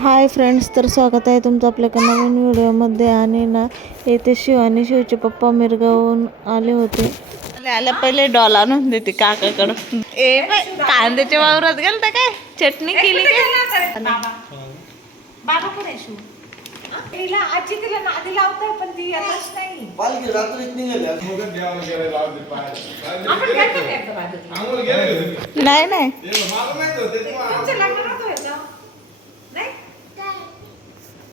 Hi friends तर स्वागत आहे तुमचं आपल्या एका नवीन व्हिडिओमध्ये. आणि ना येथे शिव आणि शिवचे पप्पा मिरगावून आले होते. आल्या पहिले डॉल आणून देते काकाकडं ए कांद्याच्या वावरात गेल तर काय? चटणी केली काय? बाबा.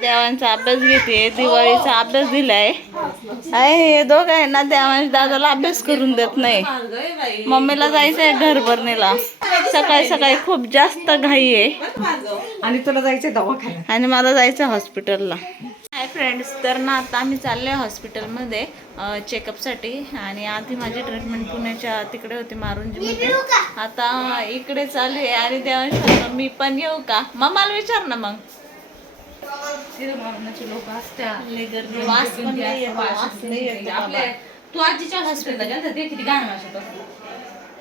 देवांचा अभ्यास घेते दिवाळीचा अभ्यास दिलाय. हे दोघं आहे ना देवांच्या दादाला अभ्यास करून देत नाही. मम्मीला जायचंय घर भरणीला सकाळी सकाळी खूप जास्त घाई आहे. आणि तुला जायचं दवाखान्यात. आणि मला जायचं हॉस्पिटलला. हाय फ्रेंड्स तर ना आता आम्ही चाललो आहे हॉस्पिटलमध्ये चेकअपसाठी. आणि आधी माझी ट्रीटमेंट पुण्याच्या तिकडे होती मारुंजीमध्ये आता इकडे चालू आहे. आणि देवांश मी पण येऊ का? मग मला विचार ना मग. लोक असतात लय गर्दी. वास पण लय येतो, वास लय येतो बाबा. तू आजीच्या हॉस्पिटलला ते किती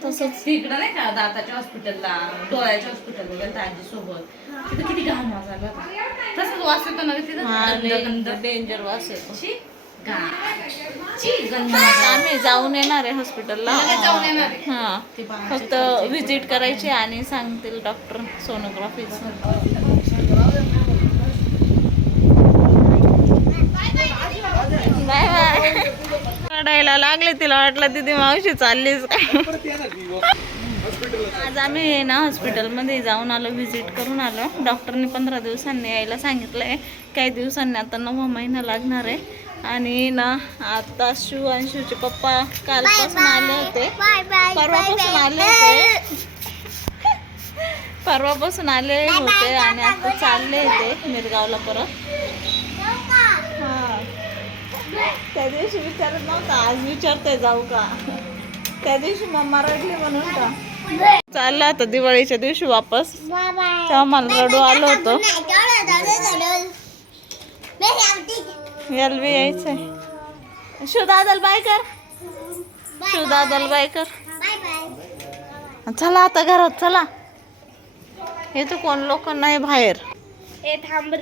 तसंच तिकडं नाही का दाताच्या हॉस्पिटलला डोळ्याच्या हॉस्पिटलला गेलता आजी सोबत तिथं किती घाण आला होता तसंच वास येतो ना ग तिथं हा गंध डेंजर वास येतो शी, घाण. ची, गंध आता आम्ही जाऊन येणार आहे हॉस्पिटलला लगेच जाऊन येणार आहे. हा ते बाळाचे फक्त व्हिजिट करायची आणि सांगतील डॉक्टर सोनोग्राफीचं बाय बाय रडायला लागले तिला वाटलं तिथे मावशी चाललीच काय. आज आम्ही ना हॉस्पिटलमध्ये जाऊन आलो व्हिजिट करून आलो. डॉक्टरने पंधरा दिवसांनी यायला सांगितलं आहे काही दिवसांनी आता नववा महिना लागणार आहे. आणि ना आता शिव आणि शिवचे पप्पा कालपासून आले होते. परवापासून आले होते. परवापासून आले होते आणि आता चालले होते मिरगावला परत. त्या दिवशी विचारत नव्हता आज विचारतोय जाऊ का? त्या दिवशी मम्मा रडली म्हणून का? चाललं आता दिवाळीच्या दिवशी वापस. तेव्हा मला रडू आलो होतो. यायला यायचंय. शिवदादल बाय कर. शिवदादल बाय कर. चला आता घरात चला. हे तर कोण लोक नाही बाहेर. थांब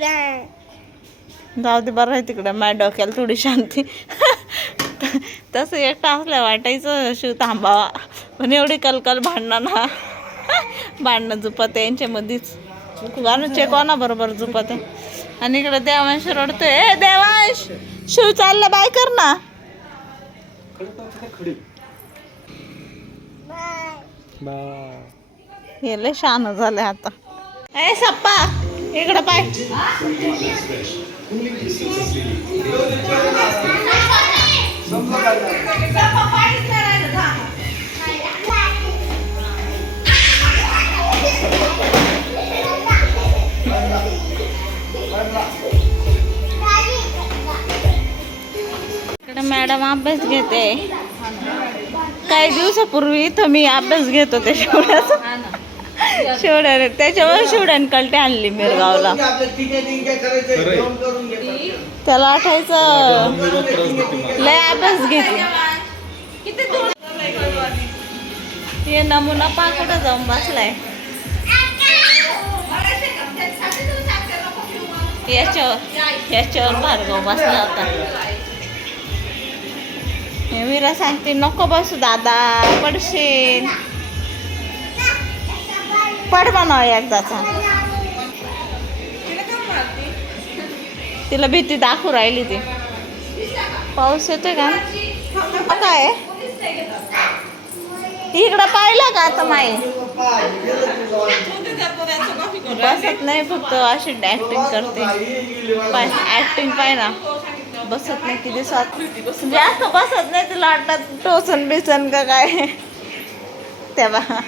जाऊ दे बरं आहे तिकडं माझ्या डोक्याला थोडी शांती. तसं एकटा असल्या वाटायचं शिव थांबावा. पण एवढी कलकल भांडणं ना. भांडणं झुपत यांच्यामध्येच. गाणं चेकवा बरोबर झुपत आहे? आणि इकडं देवांश रडतोय. ए देवांश! शिव चाललं बाय कर ना. हे लय शान झाले आता. ए सप्पा इकडं पाय. इकडे मॅडम अभ्यास घेते. काही दिवसापूर्वी इथं मी अभ्यास घेत होते. शिवड्याचा शिवड्याने त्याच्यामुळे शिवड्याने कलटे आणली मिरगावला. त्याला आठायचं. लय अभ्यास घेते. हे नमुना पा कुठं जाऊन बसलाय? याच्यावर याच्यावर भार्गव बसला होता मीरा सांगते नको बसू दादा पडशील. पड बनवा एकदाचा तिला भीती दाखवू राहिली ती. पाऊस येतोय का? काय इकडं पाहिलं का आता माई? बसत नाही फक्त अशी ऍक्टिंग करते. ऍक्टिंग पाय ना बसत नाही किती सात जास्त म्हणजे बसत नाही तिला वाटतात टोचन बिसन का काय. तेव्हा.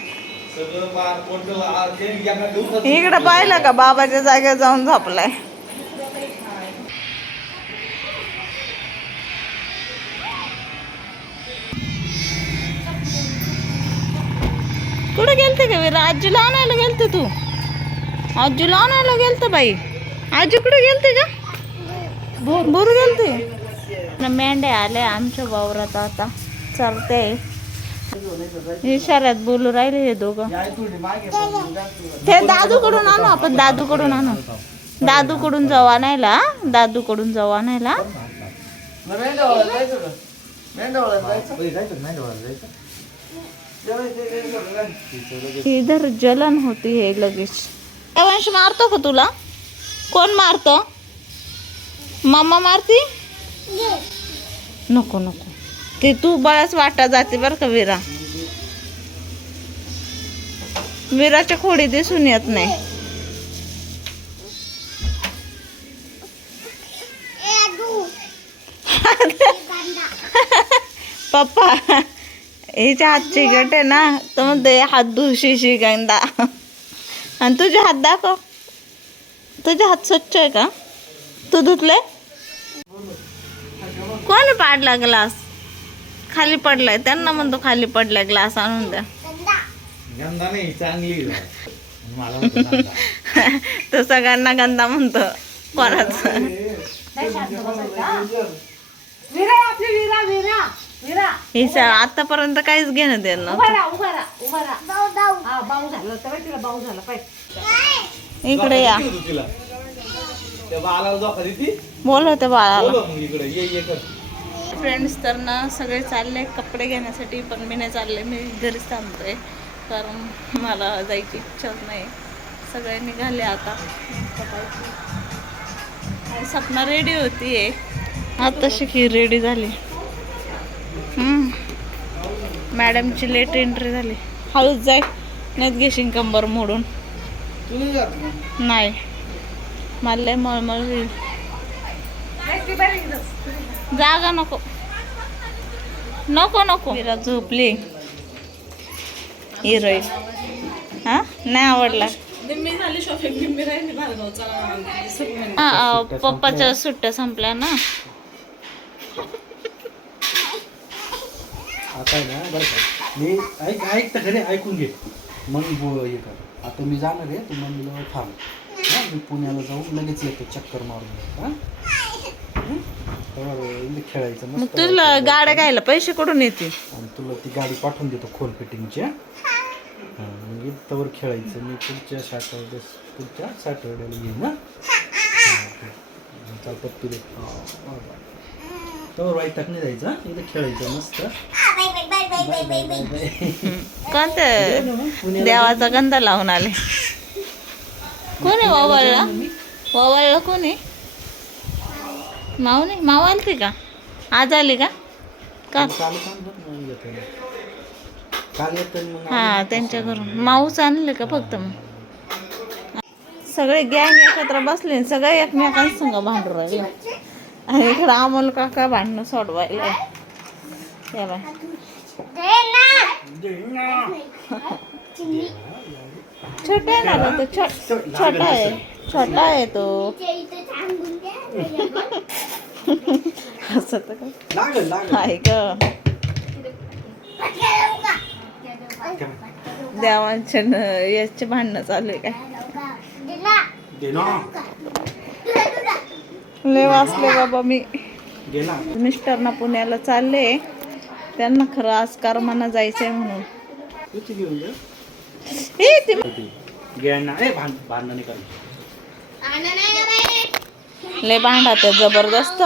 इकडं पाहिलं का? बाबाच्या जागेवर जाऊन झोपलाय. कुठे गेलते का वीरा आजीला आणायला गेलते तू? आजीला आणायला गेलते बाई. आजी कुठे गेलते का बोर गेलते. ना मेंढ्या आल्या आमच्या वावरात आता. चालते इशाऱ्यात बोलू राहिले हे दोघं. ते दादूकडून आणू आपण दादूकडून आणू. दादूकडून जाऊ आणायला दादूकडून जाऊ आणायला. इधर जलन होती हे लगेच. वंश मारतो का तुला? कोण मारतो? मम्मा मारती? नको नको. ते तू बऱ्याच वाटा जाते बरं का विरा. विराच्या खोडी दिसून येत नाही. पप्पा हिच्या हातची गट आहे ना तर म्हणते हात धुशीशी गंदा आणि तुझे हात दाखव. तुझे हात स्वच्छ आहे का? तू धुतले? कोणी पाडला ग्लास खाली पडलाय. त्यांना म्हणतो खाली पडलाय ग्लास आणून द्या. गंधा नाही चांगली मला म्हणतो गंधा. तो सगळ्यांना गंदा म्हणतो. कोणाच? विरा आपली विरा विरा विरा. ही आतापर्यंत काहीच घेणं देणं उभा राहा उभा राहा उभा राहा. हा बाऊ झालं. तर तिला बाऊ झाला. पाहिजे इकडे या. किती होतं बाळाला फ्रेंड्स तर ना सगळे चालले कपडे घेण्यासाठी पण मी नाही चालले. मी घरीच थांबते कारण मला जायची इच्छाच नाही. सगळे निघाले आता. सपना रेडी होती आता शिकी रेडी झाली. मॅडमची लेट एंट्री झाली. हळूच जाय. नाहीत घेशील कंबर मोडून. नाही. मला मळमळ होईल. जागा नको. नको नको. मीरा झोपली. हिरोईन. हा? नाही आवडला. हा, अ, पप्पाच्या सुट्ट्या संपल्या ना. आता ना बरं का. मी ऐक ऐक तर खरे ऐकून घे. मग बोल हे कर. आता मी जाणार आहे तू मम्मीला थांब. हां मी पुण्याला जाऊन लगेच येतो चक्कर मारून. हं? इकडे खेळायचं मग मस्त तुला गाड्या घ्यायला पैसे कुठून येतील? आणि तुला ती गाडी पाठवून देतो खोल फिटिंगची हां. मग इथवर खेळायचं मी पुढच्या सॅटरडे पुढच्या सॅटरडेला येईन ना चालतात तुला तवर वाईट टाकणे जायचं हां. इथं खेळायचं मस्त बाय बाय बाय बाय. कोणत्या देवाचा गंधा लावून आले? कोण आहे वावळला वावळला कोण आहे? माऊ नाही माऊ आलती का? आज आली का? काल मग हा त्यांच्या घरून. माऊस आणले का फक्त मग? सगळे गँग एकत्र बसले सगळे एकमेकांसंग भांडू राहिले. आणि इकडं अमोल काका भांडणं सोडवायला. हे बाय. छोटा आहे ना ग तो छोटा आहे. छोटा आहे तो. असं तर काय लागल लागल आहे ग देवांचे न- याचे भांडणं चालू आहे काय दे ना लय वाचले बाबा मी गेला मिस्टरना पुण्याला चालले. त्यांना खरं आज कर्माना जायचंय म्हणून. किती घेऊन जा ए, ते भांडण नाही ले लय ते जबरदस्त.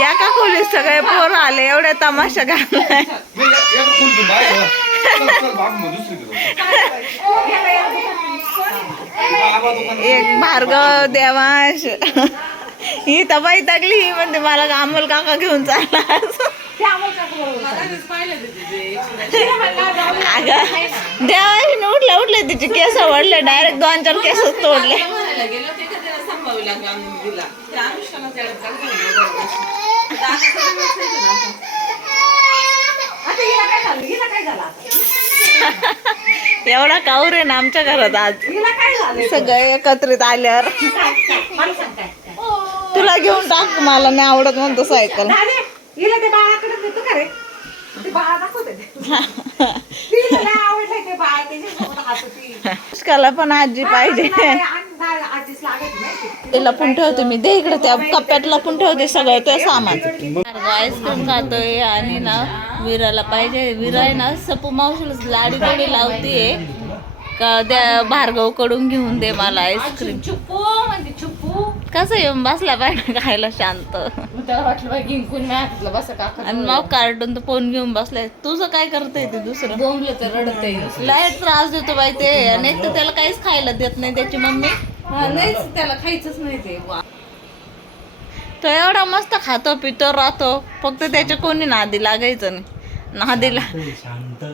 या का खोलीत सगळे पोर आले? एवढ्या तमाशा घाललाय एक भार्गव देवाश. ही तर बाई टाकली ही म्हणते मला अमोल काका घेऊन चालला. अगं उठले उठले तिचे केस वडले डायरेक्ट दोन चार केस तोडले? एवढा काऊर आहे ना आमच्या घरात आज. हिला काय झालं? सगळे एकत्रित आल्यावर. मला सांग काय काय? तुला घेऊन टाक मला नाही आवडत म्हणतो सायकल. ते बाळाकडे ते पण आजी पाहिजे. ते लपून ठेवते मी. दे इकडे त्या कप्प्यात लपून ठेवते सगळं ते सामान. आईस्क्रीम खातोय आणि ना विराला पाहिजे. विरा आहे ना सपू मावशीला लाडी गोडी लावतीये. का त्या भार्गवकडून घेऊन दे मला आईस्क्रीम. कसं येऊन बसला पाहिजे खायला शांत. मग त्याला वाटलं बाई गिंकून मी हातलं बस काका आणि मग कार्टून तर फोन घेऊन बसलाय. तुझं काय करतंय ते दुसरं? बोंबलं तर रडते लय त्रास देतो बाई ते. आणि एक तर त्याला काहीच खायला देत नाही त्याची मम्मी. नाहीच त्याला खायचंच नाही ते. वा. तो एवढा मस्त खातो पितो राहतो. फक्त त्याच्या कोणी नादी लागायचं नाही. नादीला शांत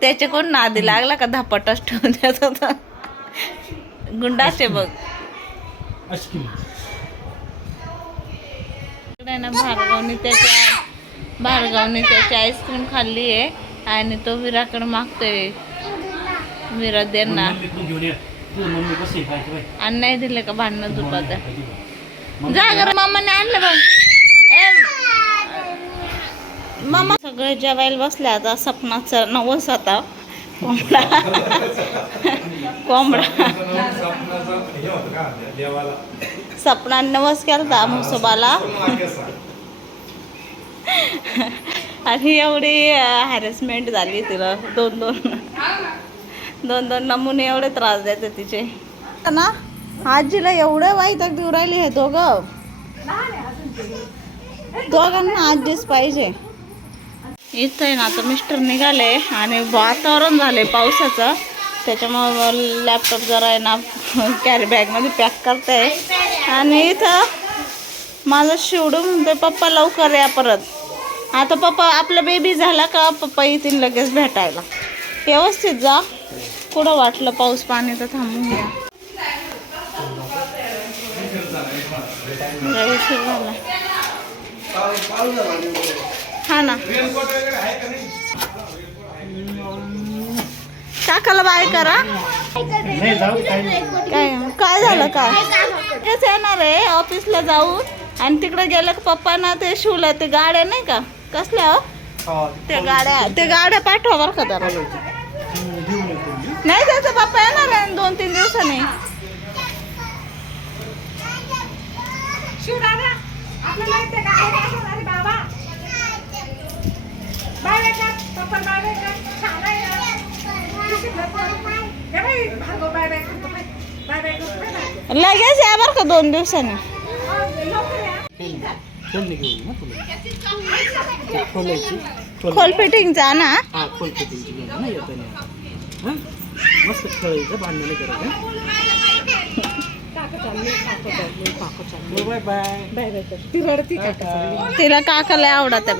त्याच्या कोण नादी लागला का धापटच ठेवून होता. गुंडाचे बघ. इकडे ना भार्गवनी भार्गवनी त्याची आईस्क्रीम खाल्ली आहे आणि तो विराकडे मागतोय. विरा दे ना. आणि नाही दिले का भांडणं दुपात जा गर मामाने आणलं बघ मामा सगळे जेवायला बसले आता सपनाचा नवस आता. कोंबडा. कोंबडा. सपना नवस केला मुसोबाला आणि एवढी हॅरेसमेंट झाली तिला. दोन दोन दोन दोन नमुने एवढे त्रास देते तिचे. ना आजीला एवढं वाईट देऊ राहिली हे दोघं. दोघांना आजीच पाहिजे. इथं आहे ना आता मिस्टर निघाले आणि वातावरण झाले पावसाचं. त्याच्यामुळं लॅपटॉप जरा आहे ना कॅरी बॅगमध्ये पॅक करते आणि इथं माझं शिवडू म्हणतोय पप्पा लवकर या परत. आता पप्पा आपला बेबी झाला का पप्पा येतील लगेच भेटायला. व्यवस्थित जा. कुठं वाटलं पाऊस पाणी तर थांबून घ्या. हा ना. काकाला बाय करा. काय नाही. काय काय झालं काय तेच येणार आहे ऑफिसला जाऊन आणि तिकडे गेलं का पप्पा ना ते शिवलं ते गाड्या नाही का? कसल्या हो? ते गाड्या ते गाड्या पाठवा बरं का मी. नाही त्याचा पप्पा येणार आहे दोन तीन दिवसांनी. लगेच या बरं का दोन दिवसांनी. खोल फिटिंगचा ना? बाय बाय बाय बाय तिला काकाला आवडत चल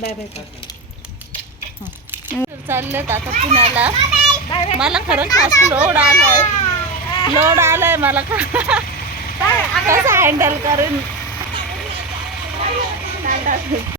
बाय बाय चाललेत आता पुण्याला. मला खरंच खास लोड आलाय. लोड आलाय मला. कसं हँडल करून?